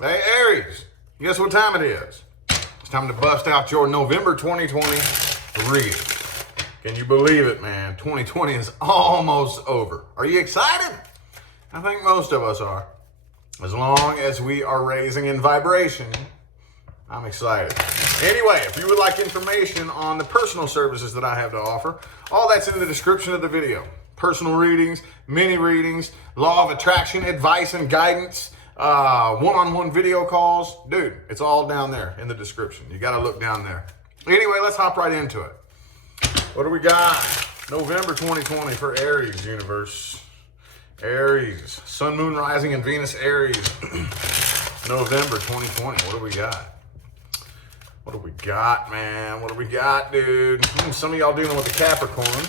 Hey, Aries, guess what time it is? It's time to bust out your November 2020 reading. Can you believe it, man? 2020 is almost over. Are you excited? I think most of us are. As long as we are raising in vibration, I'm excited. Anyway, if you would like information on the personal services that I have to offer, all that's in the description of the video. Personal readings, mini readings, law of attraction, advice and guidance, one-on-one video calls. Dude, it's all down there in the description. You got to look down there. Anyway, let's hop right into it. What do we got? November 2020 for Aries universe. Aries, Sun, Moon, Rising, and Venus Aries. November 2020. What do we got? What do we got, man? What do we got, dude? Some of y'all dealing with the Capricorn.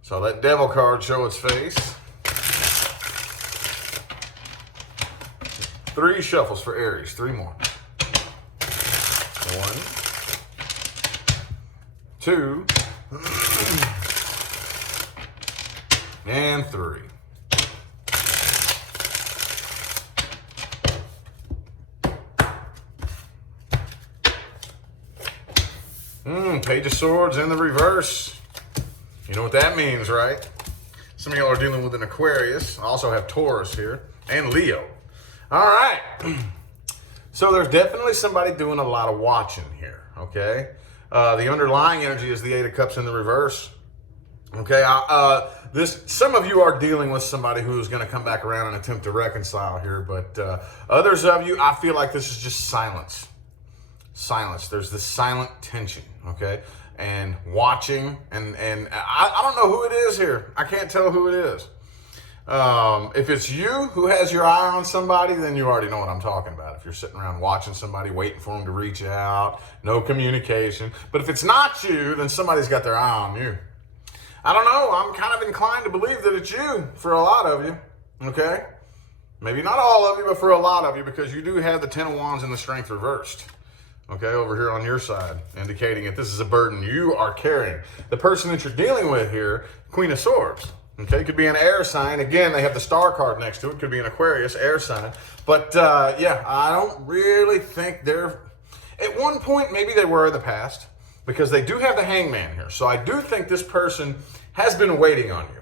So let Devil card show its face. 3 shuffles for Aries. 3 more. 1, 2, and 3. Page of Swords in the reverse. You know what that means, right? Some of y'all are dealing with an Aquarius. I also have Taurus here and Leo. All right. So there's definitely somebody doing a lot of watching here, okay? The underlying energy is the 8 of Cups in the reverse. Okay, some of you are dealing with somebody who is going to come back around and attempt to reconcile here, but others of you, I feel like this is just silence. Silence. There's this silent tension, okay? And watching, and I don't know who it is here. I can't tell who it is. If it's you who has your eye on somebody, then you already know what I'm talking about. If you're sitting around watching somebody, waiting for them to reach out, no communication. But if it's not you, then somebody's got their eye on you. I don't know. I'm kind of inclined to believe that it's you for a lot of you, okay? Maybe not all of you, but for a lot of you, because you do have the 10 of Wands and the Strength reversed, okay, over here on your side, indicating that this is a burden you are carrying. The person that you're dealing with here, Queen of Swords, okay, could be an air sign. Again, they have the star card next to it. Could be an Aquarius, air sign. But, yeah, I don't really think they're... At one point, maybe they were in the past, because they do have the Hangman here. So I do think this person has been waiting on you.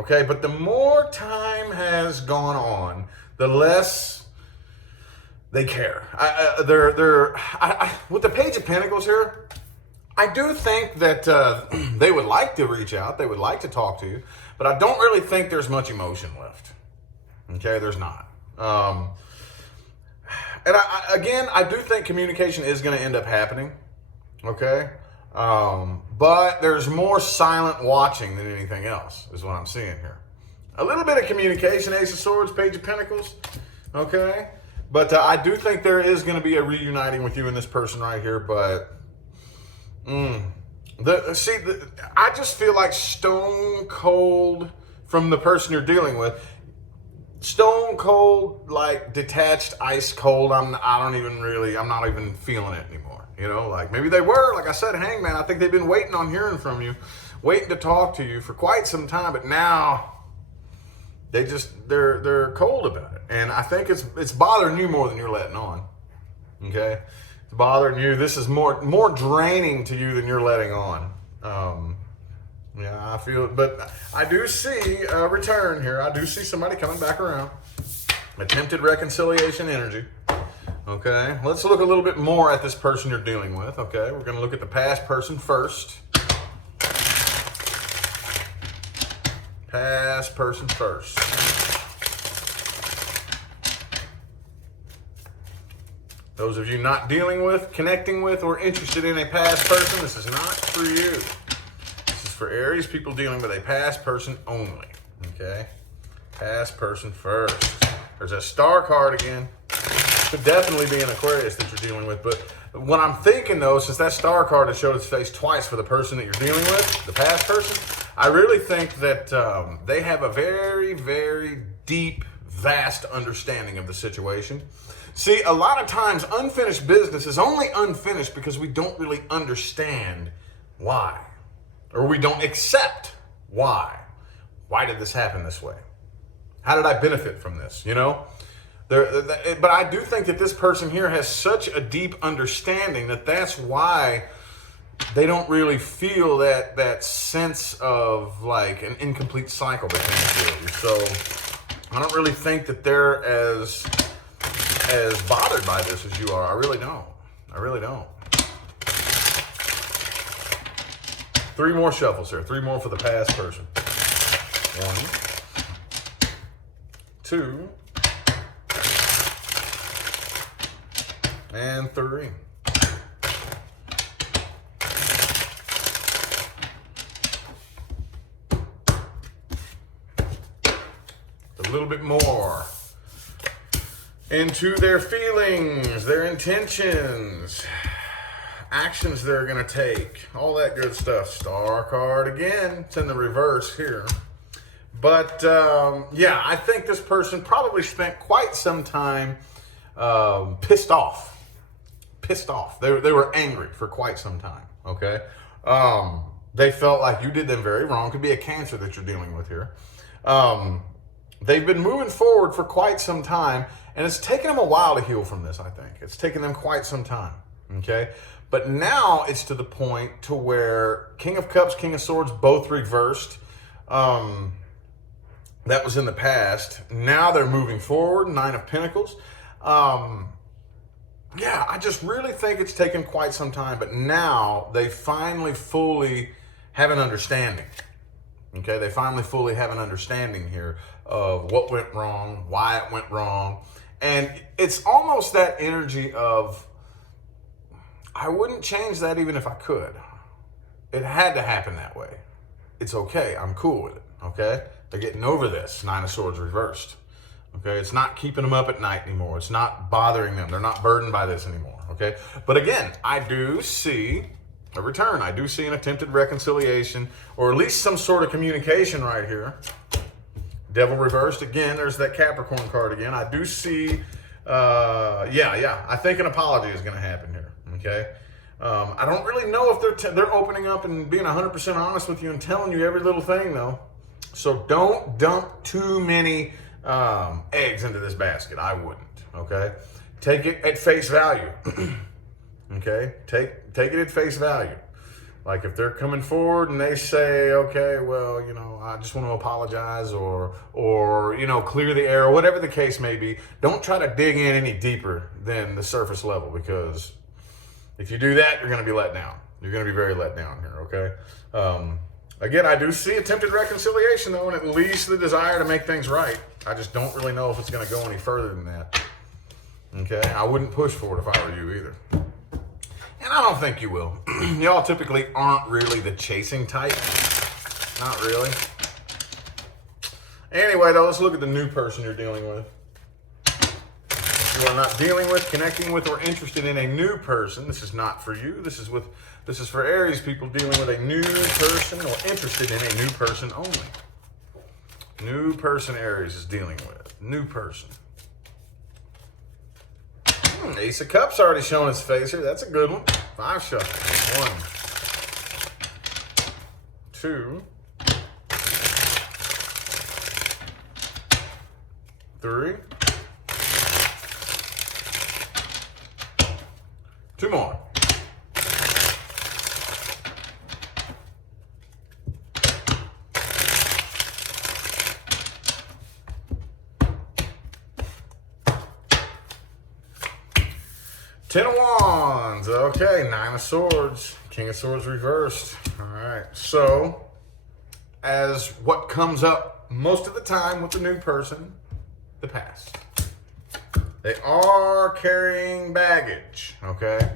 Okay, but the more time has gone on, the less they care. With the Page of Pentacles here, I do think that they would like to reach out. They would like to talk to you, but I don't really think there's much emotion left. Okay, there's not. And I do think communication is going to end up happening. Okay, but there's more silent watching than anything else, is what I'm seeing here. A little bit of communication, Ace of Swords, Page of Pentacles, okay? But I do think there is going to be a reuniting with you and this person right here, but I just feel like stone cold from the person you're dealing with. Stone cold, like detached, ice cold. I'm not even feeling it anymore. You know, like maybe they were, like I said, Hangman. I think they've been waiting on hearing from you, waiting to talk to you for quite some time, but now they're cold about it. And I think it's bothering you more than you're letting on. Okay? It's bothering you. This is more draining to you than you're letting on. Yeah, I feel it, but I do see a return here. I do see somebody coming back around. Attempted reconciliation energy. Okay, let's look a little bit more at this person you're dealing with. Okay, we're going to look at the past person first. Past person first. Those of you not dealing with, connecting with, or interested in a past person, this is not for you. This is for Aries, people dealing with a past person only. Okay, past person first. There's a star card again. Could definitely be an Aquarius that you're dealing with, but what I'm thinking though, since that star card has showed its face twice for the person that you're dealing with, the past person, I really think that they have a very, very deep, vast understanding of the situation. See, a lot of times unfinished business is only unfinished because we don't really understand why, or we don't accept why. Why did this happen this way? How did I benefit from this, you know? But I do think that this person here has such a deep understanding that that's why they don't really feel that sense of like an incomplete cycle between the two. So I don't really think that they're as bothered by this as you are. I really don't. I really don't. 3 more shuffles here. 3 more for the past person. 1, 2, and 3. A little bit more into their feelings, their intentions, actions they're going to take, all that good stuff. Star card again. It's in the reverse here. But yeah, I think this person probably spent quite some time pissed off. They were angry for quite some time, okay? They felt like you did them very wrong. Could be a Cancer that you're dealing with here. They've been moving forward for quite some time, and it's taken them a while to heal from this, I think. It's taken them quite some time, okay? But now it's to the point to where King of Cups, King of Swords, both reversed. That was in the past. Now they're moving forward, 9 of Pentacles. Yeah, I just really think it's taken quite some time, but now they finally fully have an understanding. Okay, they finally fully have an understanding here of what went wrong, why it went wrong. And it's almost that energy of, I wouldn't change that even if I could. It had to happen that way. It's okay, I'm cool with it, okay? They're getting over this, 9 of Swords reversed. Okay, it's not keeping them up at night anymore. It's not bothering them. They're not burdened by this anymore, okay? But again, I do see a return. I do see an attempted reconciliation, or at least some sort of communication right here. Devil reversed again. There's that Capricorn card again. I do see, yeah. I think an apology is going to happen here. Okay. I don't really know if they're opening up and being 100% honest with you and telling you every little thing though. So don't dump too many eggs into this basket. I wouldn't. Okay. Take it at face value. Okay. Take it at face value. Like if they're coming forward and they say, okay, well, you know, I just want to apologize or, you know, clear the air, whatever the case may be, don't try to dig in any deeper than the surface level, because if you do that, you're going to be let down. You're going to be very let down here, okay? Again, I do see attempted reconciliation, though, and at least the desire to make things right. I just don't really know if it's going to go any further than that, okay? I wouldn't push for it if I were you either. And I don't think you will. Y'all typically aren't really the chasing type. Not really. Anyway, though, let's look at the new person you're dealing with. If you are not dealing with, connecting with, or interested in a new person, this is not for you. This is for Aries people dealing with a new person or interested in a new person only. New person Aries is dealing with. New person. Ace of Cups already showing its face here. That's a good one. 5 shuffles. 1, 2, 3. 2 more. Ten of Wands, okay, 9 of Swords, King of Swords reversed. All right, so as what comes up most of the time with the new person, the past. They are carrying baggage, okay?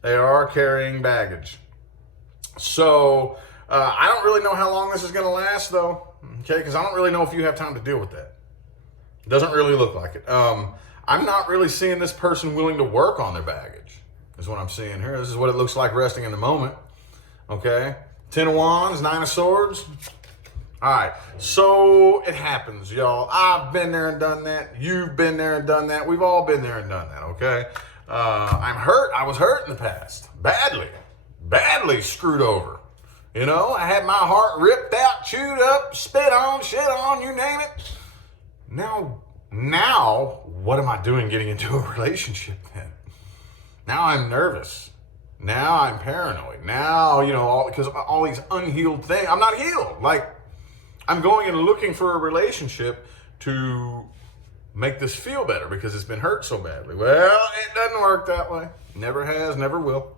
They are carrying baggage. So I don't really know how long this is going to last, though, okay? Because I don't really know if you have time to deal with that. Doesn't really look like it. I'm not really seeing this person willing to work on their baggage, is what I'm seeing here. This is what it looks like resting in the moment, okay? 10 of Wands, 9 of Swords. All right, so it happens, y'all. I've been there and done that. You've been there and done that. We've all been there and done that, okay? I'm hurt. I was hurt in the past. Badly screwed over. You know, I had my heart ripped out, chewed up, spit on, shit on, you name it. Now Now, what am I doing getting into a relationship then? Now I'm nervous. Now I'm paranoid. Now, because all these unhealed things, I'm not healed. Like, I'm going and looking for a relationship to make this feel better because it's been hurt so badly. Well, it doesn't work that way. Never has, never will.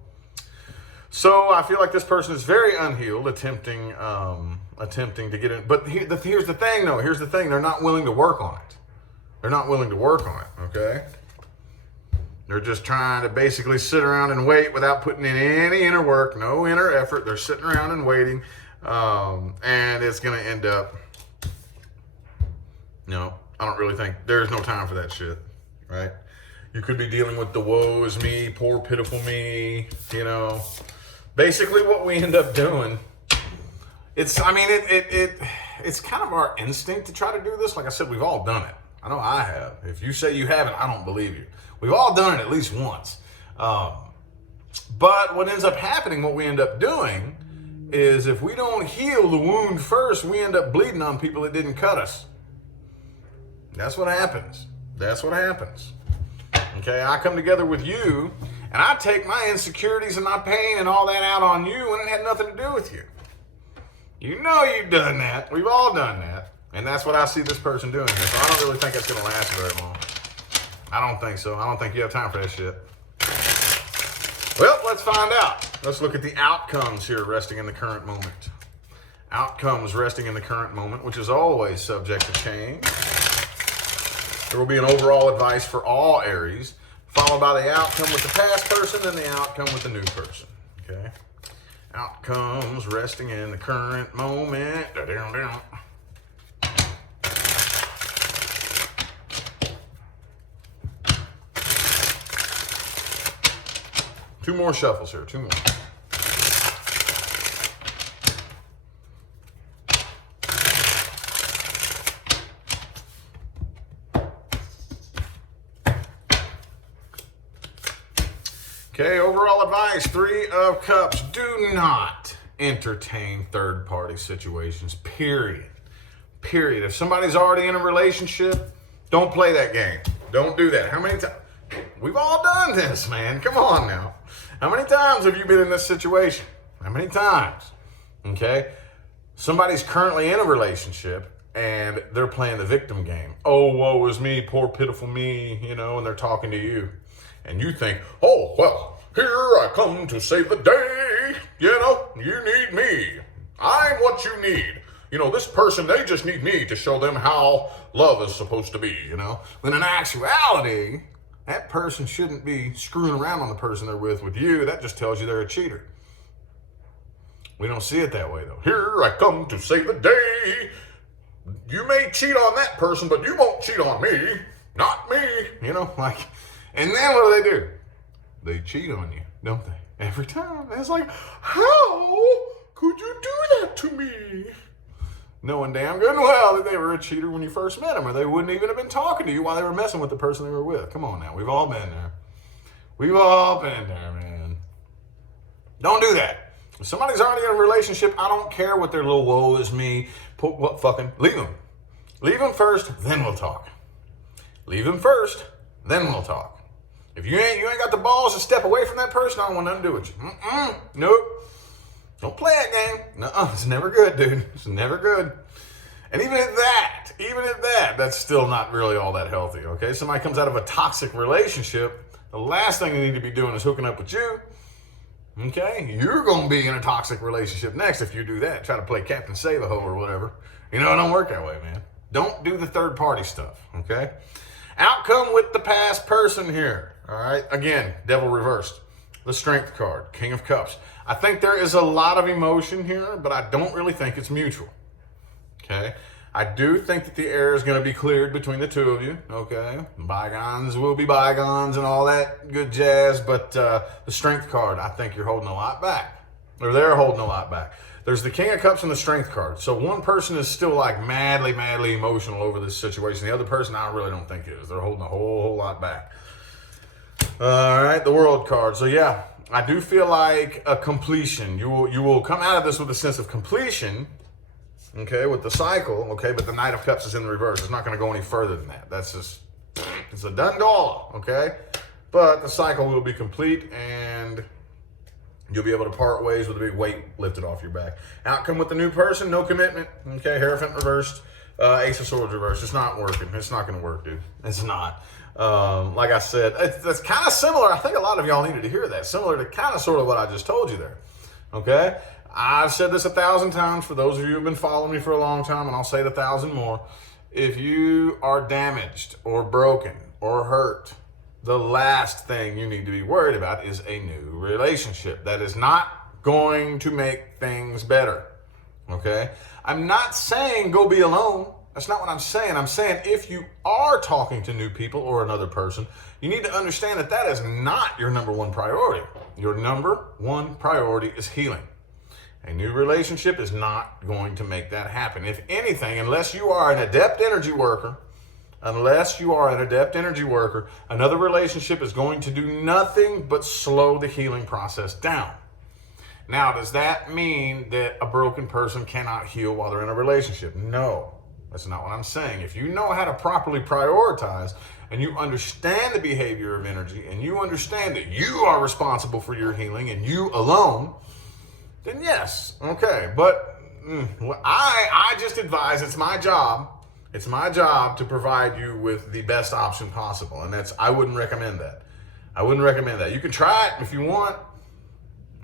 So I feel like this person is very unhealed, attempting to get in. But here's the thing, though. Here's the thing. They're not willing to work on it. They're not willing to work on it, okay? They're just trying to basically sit around and wait without putting in any inner work, no inner effort. They're sitting around and waiting, and it's going to end up, I don't really think, there's no time for that shit, right? You could be dealing with the woe is me, poor pitiful me, Basically what we end up doing, it's kind of our instinct to try to do this. Like I said, we've all done it. I know I have. If you say you haven't, I don't believe you. We've all done it at least once. But what ends up happening, what we end up doing, is if we don't heal the wound first, we end up bleeding on people that didn't cut us. That's what happens. That's what happens. Okay, I come together with you, and I take my insecurities and my pain and all that out on you, and it had nothing to do with you. You know you've done that. We've all done that. And that's what I see this person doing here. So I don't really think it's going to last very long. I don't think so. I don't think you have time for that shit. Well, let's find out. Let's look at the outcomes here resting in the current moment. Outcomes resting in the current moment, which is always subject to change. There will be an overall advice for all Aries, followed by the outcome with the past person and the outcome with the new person. Okay? Outcomes resting in the current moment. Two more shuffles here, two more. Okay, overall advice, 3 of Cups. Do not entertain third-party situations, period. Period. If somebody's already in a relationship, don't play that game. Don't do that. How many times? We've all done this, man. Come on now. How many times have you been in this situation? How many times? Okay? Somebody's currently in a relationship and they're playing the victim game. Oh, woe is me, poor pitiful me, and they're talking to you. And you think, oh, well, here I come to save the day. You need me. I'm what you need. This person, they just need me to show them how love is supposed to be, When in actuality, that person shouldn't be screwing around on the person they're with you. That just tells you they're a cheater. We don't see it that way, though. Here I come to save the day. You may cheat on that person, but you won't cheat on me. Not me. And then what do? They cheat on you, don't they? Every time. And it's like, how could you do that to me? Knowing damn good and well that they were a cheater when you first met them, or they wouldn't even have been talking to you while they were messing with the person they were with. Come on now. We've all been there. We've all been there, man. Don't do that. If somebody's already in a relationship, I don't care what their little woe is me. Leave them. Leave them first, then we'll talk. Leave them first, then we'll talk. If you ain't got the balls to step away from that person, I don't want nothing to do with you. Nope. Don't play that game. No, it's never good, dude. It's never good. And even at that, that's still not really all that healthy, okay? Somebody comes out of a toxic relationship, the last thing they need to be doing is hooking up with you, okay? You're going to be in a toxic relationship next if you do that. Try to play Captain Save-A-Ho or whatever. It don't work that way, man. Don't do the third-party stuff, okay? Outcome with the past person here. All right, again, devil reversed. The Strength card, King of Cups. I think there is a lot of emotion here, but I don't really think it's mutual. Okay? I do think that the air is going to be cleared between the two of you. Okay? Bygones will be bygones and all that good jazz, but the Strength card, I think you're holding a lot back. Or they're holding a lot back. There's the King of Cups and the Strength card. So one person is still like madly emotional over this situation. The other person, I really don't think is. They're holding a whole lot back. All right, the World card. So yeah, I do feel like a completion. You will come out of this with a sense of completion, okay, with the cycle, okay, but the Knight of Cups is in the reverse. It's not going to go any further than that. That's just, it's a done deal, okay? But the cycle will be complete, and you'll be able to part ways with a big weight lifted off your back. Outcome with the new person, no commitment, okay, Hierophant reversed, Ace of Swords reversed. It's not working. It's not going to work, dude. It's not. Like I said, that's kind of similar. I think a lot of y'all needed to hear that. Similar to kind of sort of what I just told you there, okay? I've said this 1,000 times for those of you who have been following me for a long time, and I'll say it 1,000 more. If you are damaged or broken or hurt, the last thing you need to be worried about is a new relationship. That is not going to make things better, okay? I'm not saying go be alone. That's not what I'm saying. I'm saying if you are talking to new people or another person, you need to understand that that is not your number one priority. Your number one priority is healing. A new relationship is not going to make that happen. If anything, unless you are an adept energy worker, another relationship is going to do nothing but slow the healing process down. Now, does that mean that a broken person cannot heal while they're in a relationship? No, that's not what I'm saying. If you know how to properly prioritize and you understand the behavior of energy and you understand that you are responsible for your healing and you alone, then yes, okay. But I just advise, it's my job to provide you with the best option possible. And I wouldn't recommend that. You can try it if you want.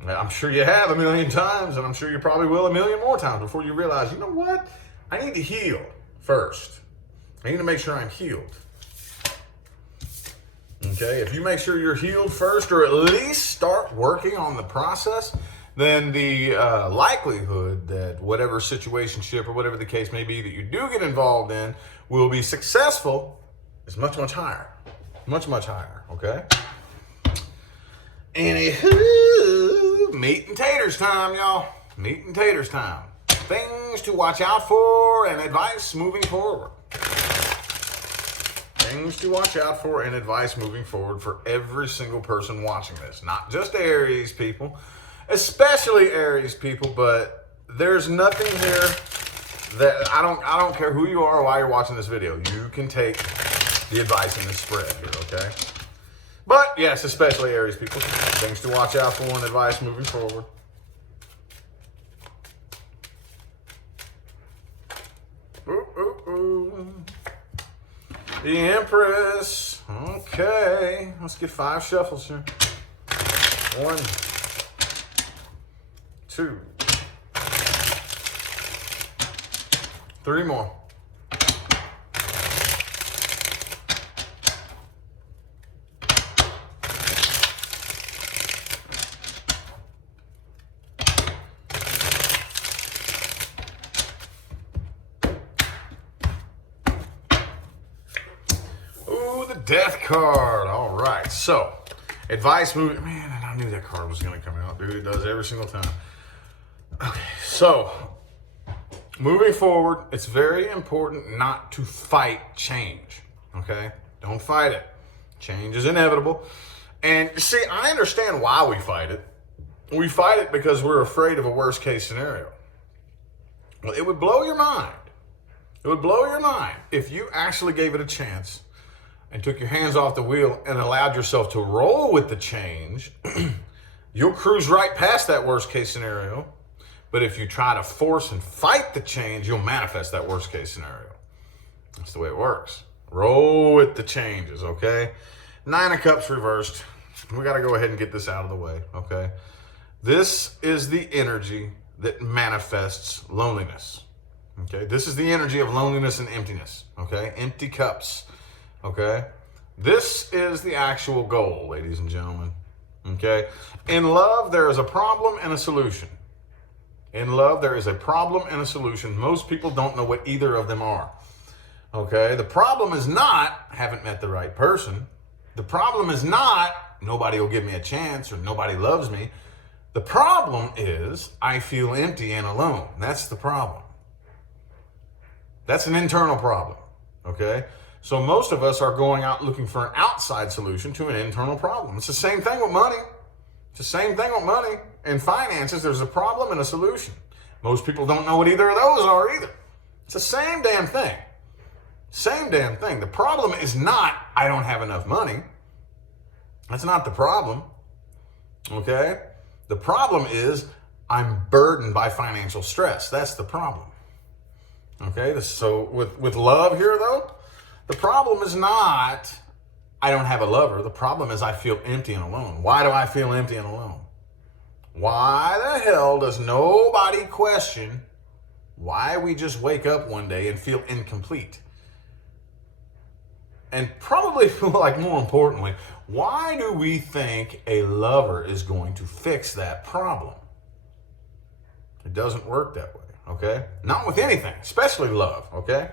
I'm sure you have 1,000,000 times, and I'm sure you probably will 1,000,000 more times before you realize, you know what? I need to heal first. I need to make sure I'm healed. Okay, if you make sure you're healed first, or at least start working on the process, then the likelihood that whatever situationship or whatever the case may be that you do get involved in will be successful is much, much higher. Much, much higher, okay? Anywho, meat and taters time, y'all. Meat and taters time. Things to watch out for and advice moving forward. Things to watch out for and advice moving forward for every single person watching this. Not just Aries people, especially Aries people, but there's nothing here that I don't care who you are or why you're watching this video. You can take the advice in this spread here, okay? But yes, especially Aries people, things to watch out for and advice moving forward. Ooh, ooh, ooh. The Empress. Okay, let's get 5 shuffles here. 1, 2, 3 more. Ooh, the Death card. All right, so advice moving. Man, I knew that card was going to come out, dude. It does every single time. Okay, so moving forward, it's very important not to fight change, okay? Don't fight it. Change is inevitable. And see, I understand why we fight it. We fight it because we're afraid of a worst case scenario. Well, it would blow your mind. It would blow your mind if you actually gave it a chance and took your hands off the wheel and allowed yourself to roll with the change. You'll cruise right past that worst case scenario. But if you try to force and fight the change, you'll manifest that worst case scenario. That's the way it works. Roll with the changes, okay? 9 of Cups reversed. We got to go ahead and get this out of the way, okay? This is the energy that manifests loneliness, okay? This is the energy of loneliness and emptiness, okay? Empty cups, okay? This is the actual goal, ladies and gentlemen, okay? In love, there is a problem and a solution. In love, there is a problem and a solution. Most people don't know what either of them are. Okay? The problem is not, haven't met the right person. The problem is not, nobody will give me a chance or nobody loves me. The problem is, I feel empty and alone. That's the problem. That's an internal problem. Okay? So most of us are going out looking for an outside solution to an internal problem. It's the same thing with money. It's the same thing with money. In finances, there's a problem and a solution. Most people don't know what either of those are either. It's the same damn thing. Same damn thing. The problem is not I don't have enough money. That's not the problem. Okay? The problem is I'm burdened by financial stress. That's the problem. Okay? So with love here though, the problem is not I don't have a lover. The problem is I feel empty and alone. Why do I feel empty and alone? Why the hell does nobody question why we just wake up one day and feel incomplete? And probably, like, more importantly, why do we think a lover is going to fix that problem? It doesn't work that way, okay? Not with anything, especially love, okay?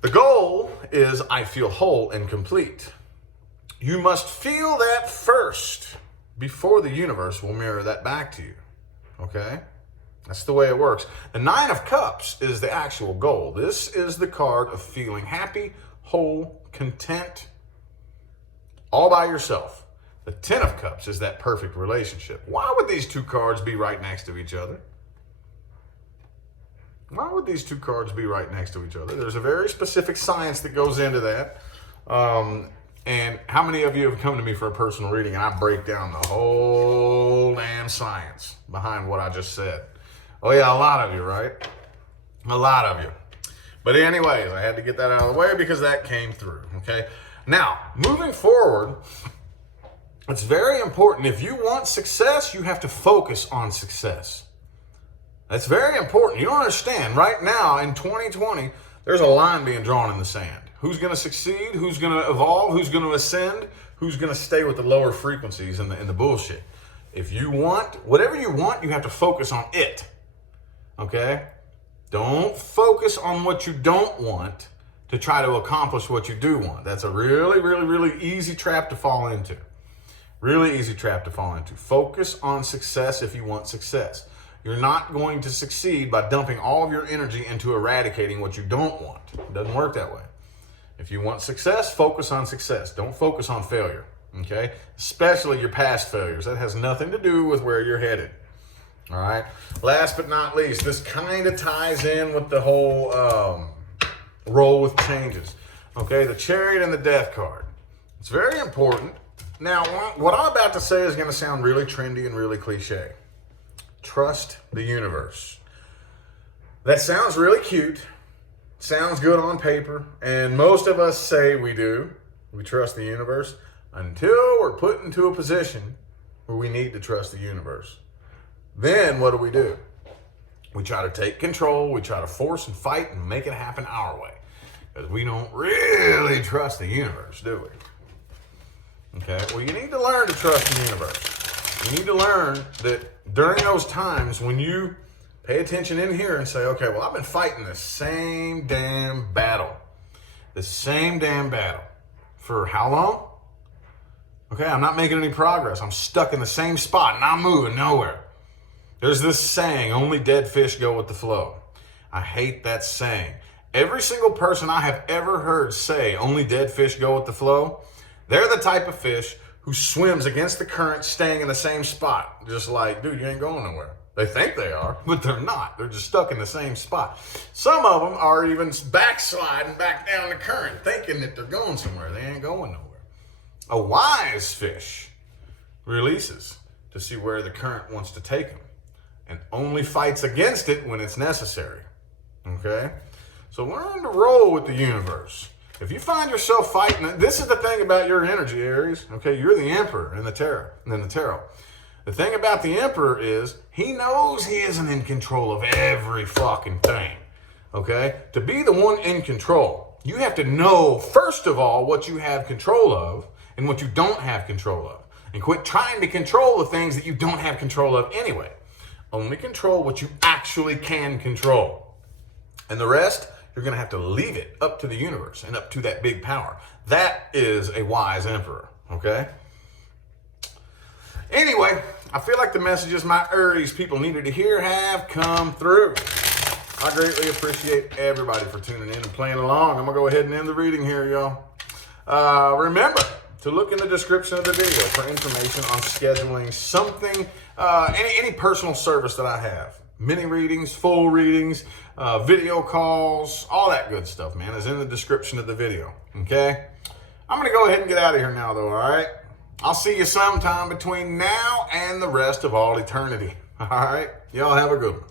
The goal is I feel whole and complete. You must feel that first before the universe will mirror that back to you, okay? That's the way it works. The Nine of Cups is the actual goal. This is the card of feeling happy, whole, content, all by yourself. The Ten of Cups is that perfect relationship. Why would these two cards be right next to each other? Why would these two cards be right next to each other? There's a very specific science that goes into that. And how many of you have come to me for a personal reading and I break down the whole damn science behind what I just said? Oh yeah, a lot of you, right? A lot of you. But anyways, I had to get that out of the way because that came through, okay? Now, moving forward, it's very important. If you want success, you have to focus on success. That's very important. You don't understand. Right now, in 2020, there's a line being drawn in the sand. Who's going to succeed? Who's going to evolve? Who's going to ascend? Who's going to stay with the lower frequencies and the bullshit? If you want, whatever you want, you have to focus on it, okay? Don't focus on what you don't want to try to accomplish what you do want. That's a really, really, really easy trap to fall into. Really easy trap to fall into. Focus on success if you want success. You're not going to succeed by dumping all of your energy into eradicating what you don't want. It doesn't work that way. If you want success, focus on success. Don't focus on failure, okay? Especially your past failures. That has nothing to do with where you're headed. All right. Last but not least, this kind of ties in with the whole roll with changes. Okay, the Chariot and the Death card. It's very important. Now, what I'm about to say is going to sound really trendy and really cliche. Trust the universe. That sounds really cute. Sounds good on paper. And most of us say we do. We trust the universe until we're put into a position where we need to trust the universe. Then what do? We try to take control. We try to force and fight and make it happen our way. Because we don't really trust the universe, do we? Okay, well, you need to learn to trust the universe. You need to learn that during those times when you pay attention in here and say, okay, well, I've been fighting the same damn battle. The same damn battle. For how long? Okay, I'm not making any progress. I'm stuck in the same spot and I'm moving nowhere. There's this saying, only dead fish go with the flow. I hate that saying. Every single person I have ever heard say, only dead fish go with the flow, they're the type of fish who swims against the current, staying in the same spot. Just like, dude, you ain't going nowhere. They think they are, but they're not. They're just stuck in the same spot. Some of them are even backsliding back down the current, thinking that they're going somewhere. They ain't going nowhere. A wise fish releases to see where the current wants to take them, and only fights against it when it's necessary, okay? So learn to roll with the universe. If you find yourself fighting, this is the thing about your energy, Aries, okay? You're the emperor in the tarot. The thing about the emperor is he knows he isn't in control of every fucking thing, okay? To be the one in control, you have to know, first of all, what you have control of and what you don't have control of. And quit trying to control the things that you don't have control of anyway. Only control what you actually can control. And the rest, you're going to have to leave it up to the universe and up to that big power. That is a wise emperor, okay? Anyway, I feel like the messages my Aries people needed to hear have come through. I greatly appreciate everybody for tuning in and playing along. I'm going to go ahead and end the reading here, y'all. Remember to look in the description of the video for information on scheduling something, any personal service that I have. mini readings, full readings, video calls, all that good stuff, man, is in the description of the video, okay? I'm going to go ahead and get out of here now, though, all right? I'll see you sometime between now and the rest of all eternity, all right? Y'all have a good one.